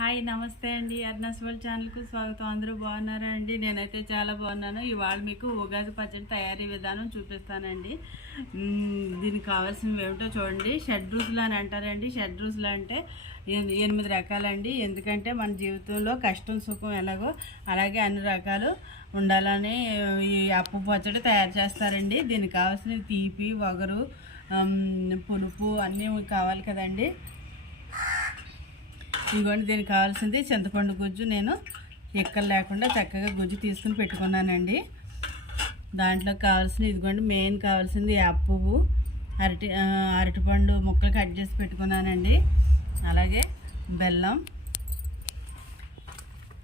Hi నమస్తే అండి. అర్నస్ world ఛానల్కు స్వాగతం. అందరూ బాగున్నారా అండి? నేనైతే చాలా బాగున్నాను. ఇవాళ మీకు ఉగాది పచ్చడి తయారీ విధానం చూపిస్తానండి. దీనికి కావాల్సినవి ఏమిటో చూడండి. షెడ్ రుసులు అని అంటారండి. షెడ్ రుసులు అంటే ఎనిమిది రకాలండి. ఎందుకంటే మన జీవితంలో కష్టం సుఖం ఎలాగో అలాగే అన్ని రకాలు ఉండాలని ఈ అప్పు పచ్చడి తయారు చేస్తారండి. దీనికి కావాల్సిన తీపి వగరు పులుపు అన్నీ కావాలి కదండి. ఇదిగోండి దీనికి కావాల్సింది చింతపండు గుజ్జు నేను ఎక్కలు లేకుండా చక్కగా గుజ్జు తీసుకుని పెట్టుకున్నానండి. దాంట్లో కావాల్సిన ఇదిగోండి మెయిన్ కావాల్సింది యాప్ పువ్వు అరటి అరటిపండు ముక్కలు కట్ చేసి పెట్టుకున్నానండి. అలాగే బెల్లం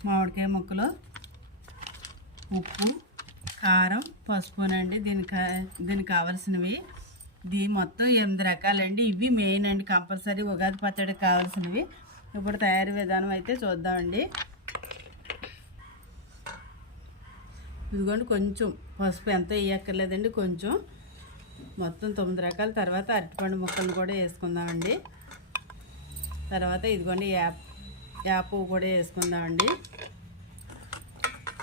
మామిడికాయ ముక్కలు ఉప్పు కారం పసుపునండి దీనికి దీనికి కావాల్సినవి. ఇది మొత్తం ఎనిమిది రకాలండి. ఇవి మెయిన్ అండి కంపల్సరీ ఉగాది పచ్చడికి కావాల్సినవి. ఇప్పుడు తయారీ విధానం అయితే చూద్దామండి. ఇదిగోండి కొంచెం పసుపు ఎంత వేయక్కర్లేదండి కొంచెం. మొత్తం తొమ్మిది రకాల తర్వాత అరటిపండు ముక్కలను కూడా వేసుకుందామండి. తర్వాత ఇదిగోండి యాప్ యాప్ కూడా వేసుకుందామండి.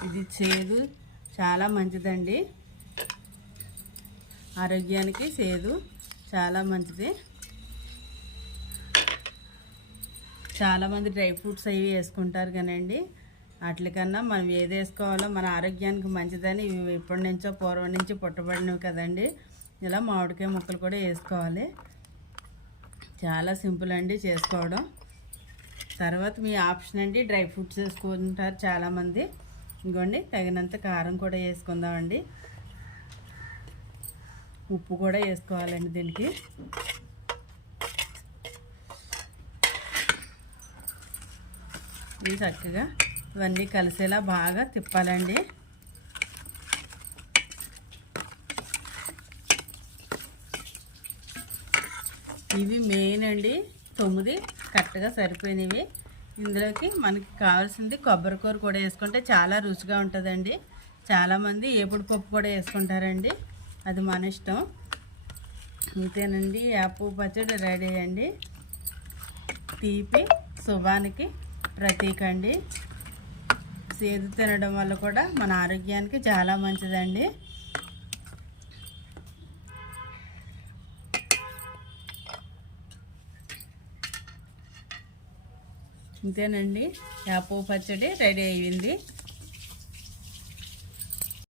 ఇది చేదు చాలా మంచిదండి. ఆరోగ్యానికి చేదు చాలా మంచిది. చాలామంది డ్రై ఫ్రూట్స్ అవి వేసుకుంటారు కానండి వాటికన్నా మనం ఏది వేసుకోవాలో మన ఆరోగ్యానికి మంచిదని ఇవి ఇప్పటి నుంచో పూర్వం నుంచి పుట్టబడినవి కదండి. ఇలా మామిడికాయ ముక్కలు కూడా వేసుకోవాలి. చాలా సింపుల్ అండి చేసుకోవడం. తర్వాత మీ ఆప్షన్ అండి డ్రై ఫ్రూట్స్ వేసుకుంటారు చాలామంది. ఇంకోండి తగినంత కారం కూడా వేసుకుందామండి. ఉప్పు కూడా వేసుకోవాలండి దీనికి. ఇవి చక్కగా ఇవన్నీ కలిసేలా బాగా తిప్పాలండి. ఇవి మెయిన్ అండి. తొమ్మిది కరెక్ట్గా సరిపోయినవి. ఇందులోకి మనకి కావాల్సింది కొబ్బరికూర కూడా వేసుకుంటే చాలా రుచిగా ఉంటుందండి. చాలామంది ఏపుడు పప్పు కూడా వేసుకుంటారండి. అది మన ఇష్టం. అంతేనండి యాపు పచ్చడి రెడీ అండి. తీపి శుభానికి ప్రతీక అండి సేదు తినడం వల్ల కూడా మన ఆరోగ్యానికి చాలా మంచిదండి. ఇంతేనండి. యాపో పచ్చడి రెడీ అయ్యింది.